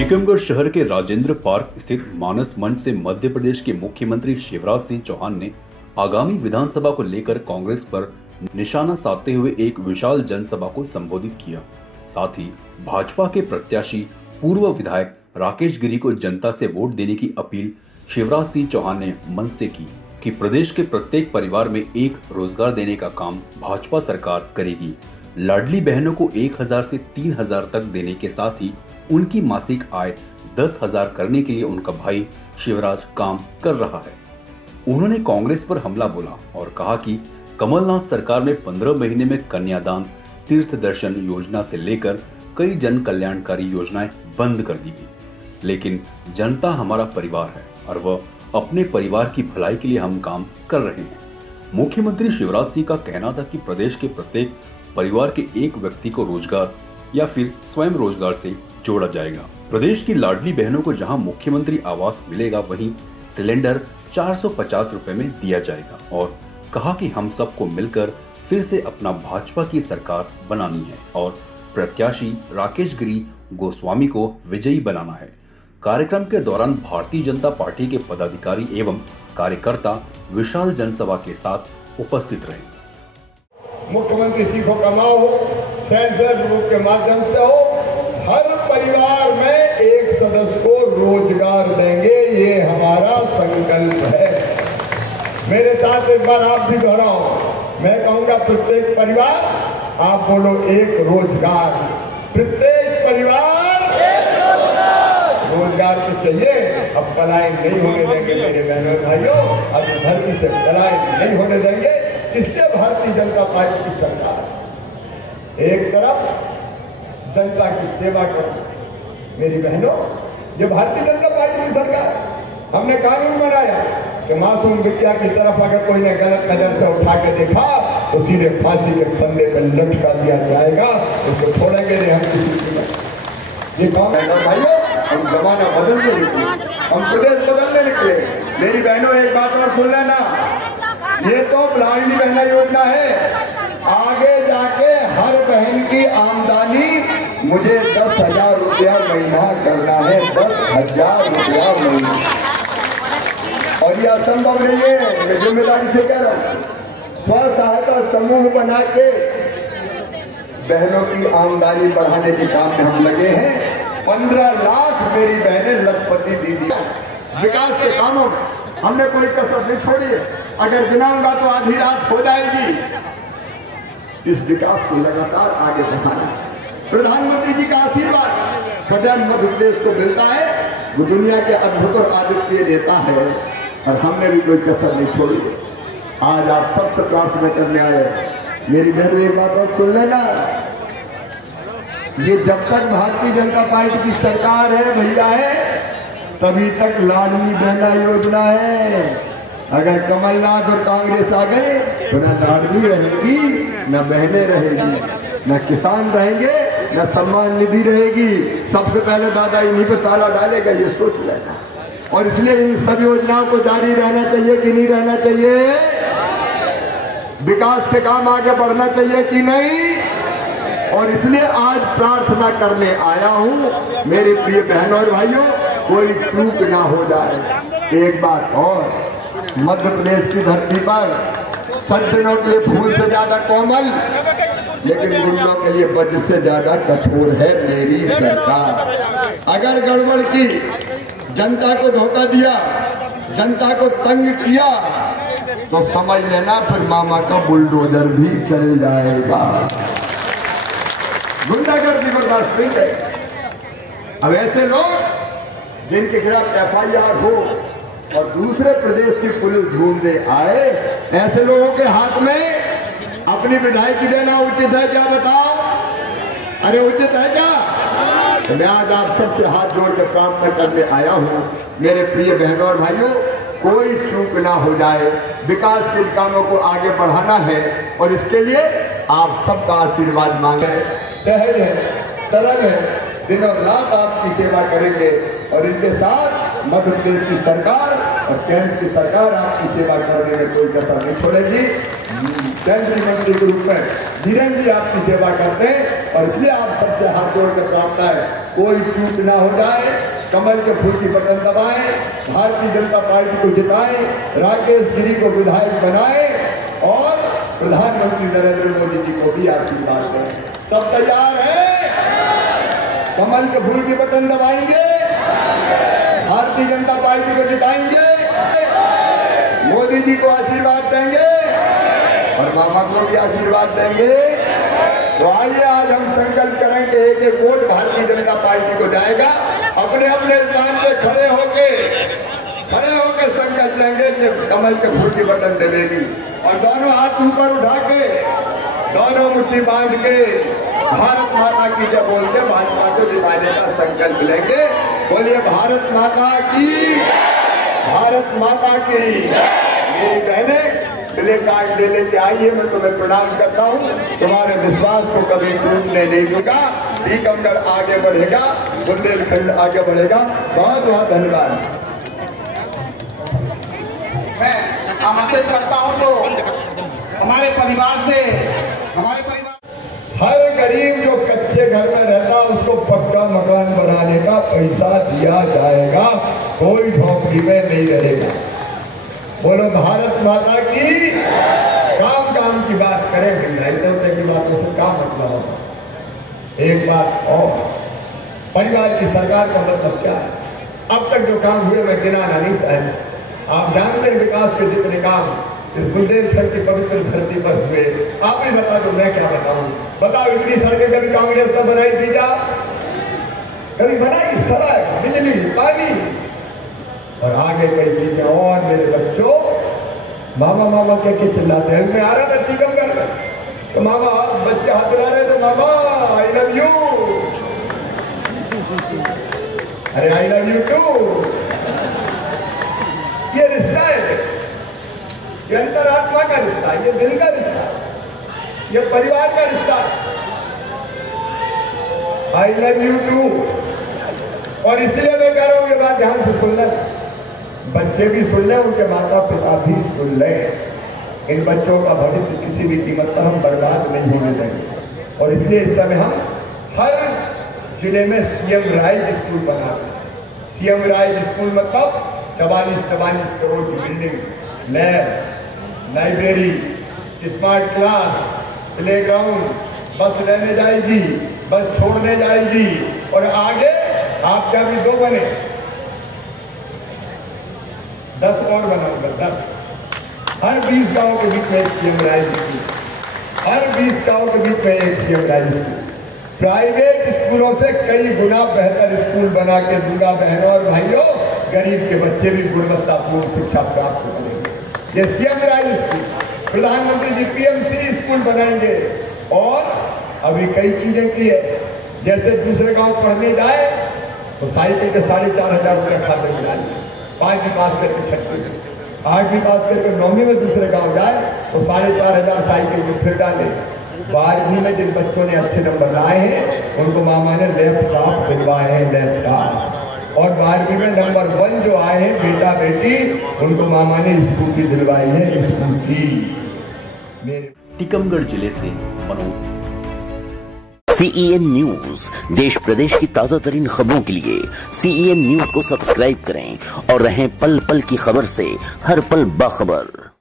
टीकमगढ़ शहर के राजेंद्र पार्क स्थित मानस मंच से मध्य प्रदेश के मुख्यमंत्री शिवराज सिंह चौहान ने आगामी विधानसभा को लेकर कांग्रेस पर निशाना साधते हुए एक विशाल जनसभा को संबोधित किया। साथ ही भाजपा के प्रत्याशी पूर्व विधायक राकेश गिरी को जनता से वोट देने की अपील शिवराज सिंह चौहान ने मंच से की कि प्रदेश के प्रत्येक परिवार में एक रोजगार देने का काम भाजपा सरकार करेगी। लाडली बहनों को 1000 से 3000 तक देने के साथ ही उनकी मासिक आय 10,000 करने के लिए उनका भाई शिवराज काम कर रहा है। उन्होंने कांग्रेस पर हमला बोला और कहा कि कमलनाथ सरकार में 15 महीने में कन्यादान, तीर्थ दर्शन योजना से लेकर कई जन कल्याणकारी योजनाएं बंद कर दी गई। लेकिन जनता हमारा परिवार है और वह अपने परिवार की भलाई के लिए हम काम कर रहे हैं। मुख्यमंत्री शिवराज सिंह का कहना था कि प्रदेश के प्रत्येक परिवार के एक व्यक्ति को रोजगार या फिर स्वयं रोजगार से जोड़ा जाएगा। प्रदेश की लाडली बहनों को जहां मुख्यमंत्री आवास मिलेगा, वहीं सिलेंडर 450 रुपए में दिया जाएगा और कहा कि हम सबको मिलकर फिर से अपना भाजपा की सरकार बनानी है और प्रत्याशी राकेश गिरी गोस्वामी को विजयी बनाना है। कार्यक्रम के दौरान भारतीय जनता पार्टी के पदाधिकारी एवं कार्यकर्ता विशाल जनसभा के साथ उपस्थित रहे। मुख्यमंत्री सीखो कमाओ हो, सेल्फ हेल्प ग्रुप के माध्यम से हो, हर परिवार में एक सदस्य को रोजगार देंगे, ये हमारा संकल्प है। मेरे साथ एक बार आप भी दोहराओ, मैं कहूंगा प्रत्येक परिवार, आप बोलो एक रोजगार। प्रत्येक परिवार रोजगार तो चाहिए। अब पलायन नहीं होने देंगे मेरे बहनों भाइयों, अब धरती से पलायन नहीं होने देंगे। इससे भारतीय जनता पार्टी की सरकार एक तरफ जनता की सेवा कर, मेरी बहनों, ये भारतीय जनता पार्टी की सरकार। हमने कानून बनाया कि मासूम बिटिया की तरफ अगर कोई ने गलत नजर से उठा के देखा तो सीधे फांसी के फंदे पर लटका दिया जाएगा, उसको छोड़ेंगे नहीं हम किसी की। ये काम है भाइयों, हम जमाना बदलने निकले, हम प्रदेश बदलने निकले। मेरी बहनों, एक बात और सुन लेना, ये तो लाडली बहना योजना है। आगे जाके हर बहन की आमदनी मुझे 10,000 रुपया महीना करना है, 10,000 रुपया महीना। और यह असंभव नहीं है, मैं जिम्मेदारी से कह रहा हूँ। स्व सहायता समूह बना के बहनों की आमदनी बढ़ाने के काम में हम लगे हैं। 15 लाख मेरी बहनें लखपति दीदी। विकास के कामों में हमने कोई कसर नहीं छोड़ी है। अगर गिनाऊंगा तो आधी रात हो जाएगी। इस विकास को लगातार आगे बढ़ाना है। प्रधानमंत्री जी का आशीर्वाद सदैव मध्य प्रदेश को मिलता है। वो दुनिया के अद्भुत और अद्वितीय नेता है और हमने भी कोई कसर नहीं छोड़ी है। आज आप सबसे प्रार्थना करने आए। मेरी बहन, एक बात और सुन लेना, ये जब तक भारतीय जनता पार्टी की सरकार है भैया है, तभी तक लाडली बहना योजना है। अगर कमलनाथ और कांग्रेस आ गए तो न लाडली रहेगी, न बहनें रहेगी, न किसान रहेंगे, न सम्मान निधि रहेगी। सबसे पहले दादा इन्हीं पर ताला डालेगा, ये सोच लेना। और इसलिए इन सब योजनाओं को जारी रहना चाहिए कि नहीं रहना चाहिए? विकास के काम आगे बढ़ना चाहिए कि नहीं? और इसलिए आज प्रार्थना करने आया हूं, मेरे प्रिय बहनों और भाइयों, कोई चूक ना हो जाए। एक बात और, मध्य प्रदेश की धरती पर सज्जनों के लिए फूल से ज्यादा कोमल, लेकिन गुंडों के लिए वज्र से ज्यादा कठोर है मेरी सरकार। अगर गड़बड़ की, जनता को धोखा दिया, जनता को तंग किया, तो समझ लेना फिर मामा का बुलडोजर भी चल जाएगा। गुंडागर्दी बर्दाश्त नहीं करेगा। अब ऐसे लोग जिनके खिलाफ FIR हो और दूसरे प्रदेश की पुलिस ढूंढने आए, ऐसे लोगों के हाथ में अपनी विधायकी देना उचित है क्या? बताओ, अरे उचित है क्या? तो मैं आज आप सबसे हाथ जोड़ कर प्रार्थना करने आया हूं, मेरे प्रिय बहनों और भाइयों, कोई चूक ना हो जाए। विकास के कामों को आगे बढ़ाना है और इसके लिए आप सबका आशीर्वाद मांगे। सहज है, सरल है, दिन और रात आपकी सेवा करेंगे और इनके साथ मध्य प्रदेश की सरकार और केंद्र की सरकार आपकी सेवा करने में कोई कसर नहीं छोड़ेगी। केंद्रीय मंत्री के रूप में धीरेन्द्र जी आपकी सेवा करते हैं। और इसलिए आप सबसे हाथ जोड़ कर प्रार्थना है, कोई चूक ना हो जाए, कमल के फूल की बटन दबाएं, भारतीय जनता पार्टी को जिताएं, राकेश गिरी को विधायक बनाएं और प्रधानमंत्री नरेंद्र मोदी जी को भी आशीर्वाद दें। सब तैयार है? कमल के फूल की बटन दबाएंगे, भारतीय जनता पार्टी को जिताएंगे, मोदी जी को आशीर्वाद देंगे और मामा को भी आशीर्वाद देंगे। तो आइए आज हम संकल्प करेंगे, एक एक वोट भारतीय जनता पार्टी को जाएगा। अपने अपने स्थान पे खड़े होकर संकल्प लेंगे कि कमल के फूल की बटन दे देगी और दोनों हाथ ऊपर उठा के, दोनों मुट्ठी बांध के भारत माता की जब बोलते भाजपा को जिताने का संकल्प लेंगे। बोलिए भारत माता की, भारत माता की। मेरी बहने प्ले कार्ड ले लेके आइए, मैं तुम्हें प्रणाम करता हूँ। तुम्हारे विश्वास को कभी टूटने नहीं दूंगा। टीकमगढ़ आगे बढ़ेगा, बुंदेलखंड आगे बढ़ेगा। बहुत बहुत धन्यवाद। मैं आमंत्रित करता हूँ तो हमारे परिवार हर गरीब जो कच्चे घर में रहता उसको पक्का मकान बनाने का पैसा दिया जाएगा, कोई झोंपड़ी में नहीं रहेगा। बोलो भारत माता की। काम की बात करें, ढाई की बातों से क्या मतलब होता। एक बात और, परिवार की सरकार का मतलब क्या है? अब तक जो काम हुए मैं गिनाना नहीं चाहता। आप जानते हैं विकास के जितने काम इस बुंदेलखंड की पवित्र धरती पर हुए, आप ही बता दो, मैं क्या बताऊं। बताओ, इतनी सड़कें कभी कांग्रेस ने बनाई थी क्या? कभी बनाई? सड़क, बिजली, पानी और आगे कई चीजें। और मेरे बच्चों, मामा मामा कह के चिल्लाते हैं। मैं आ रहा था टीकमगढ़ में तो मामा बच्चे हाथ मिला रहे थे, मामा आई लव यू। अरे आई लव यू टू। ये रिश्ता है, ये अंतरात्मा का रिश्ता, ये दिल का रिश्ता, ये परिवार का रिश्ता। I love you too. और इसलिए मैं कह रहा हूं, ये बात ध्यान से सुन लें, बच्चे भी सुन लें, उनके माता पिता भी सुन लें। इन बच्चों का भविष्य किसी भी कीमत पर हम बर्बाद नहीं होने देंगे। और इसलिए इस समय हम हर जिले में सीएम राइज स्कूल बना रहे हैं। सीएम राइज स्कूल मतलब 44 करोड़ की building, lab, library, smart class, playground, बस लेने जाएगी, बस छोड़ने जाएगी और आगे आप क्या भी 2 बने, 10 और बनाऊंगा, 10। हर 20 गांव के बीच में एक सीएम राइज स्कूल, हर 20 गांव के बीच में एक सीएम राइज स्कूल। प्राइवेट स्कूलों से कई गुना बेहतर स्कूल बना के दूंगा। बहनों और भाइयों, गरीब के बच्चे भी गुणवत्तापूर्ण शिक्षा प्राप्त करेंगे। ये सीएम राइज स्कूल, प्रधानमंत्री जी पीएम श्री स्कूल बनाएंगे। और अभी कई चीजें की है, जैसे दूसरे गांव पढ़ने जाए तो साइकिल के 4,500 रुपया खाते में डालेंगे। 5वीं पास करके 6वीं, 8वीं पास करके 9वीं में दूसरे गांव जाए तो 4,500 साइकिल के फिर डाले। 12वीं में जिन बच्चों ने अच्छे नंबर लाए हैं उनको मामा ने लैपटॉप दिलवाए हैं, लैपटॉप। और 12वीं में नंबर 1 जो आए हैं बेटा बेटी, उनको मामा ने स्कूटी दिलवाई है, स्कूटी। टीकमगढ़ जिले से मनोज। CEN न्यूज, देश प्रदेश की ताजा तरीन खबरों के लिए CEN न्यूज को सब्सक्राइब करें और रहें पल पल की खबर से हर पल बाखबर।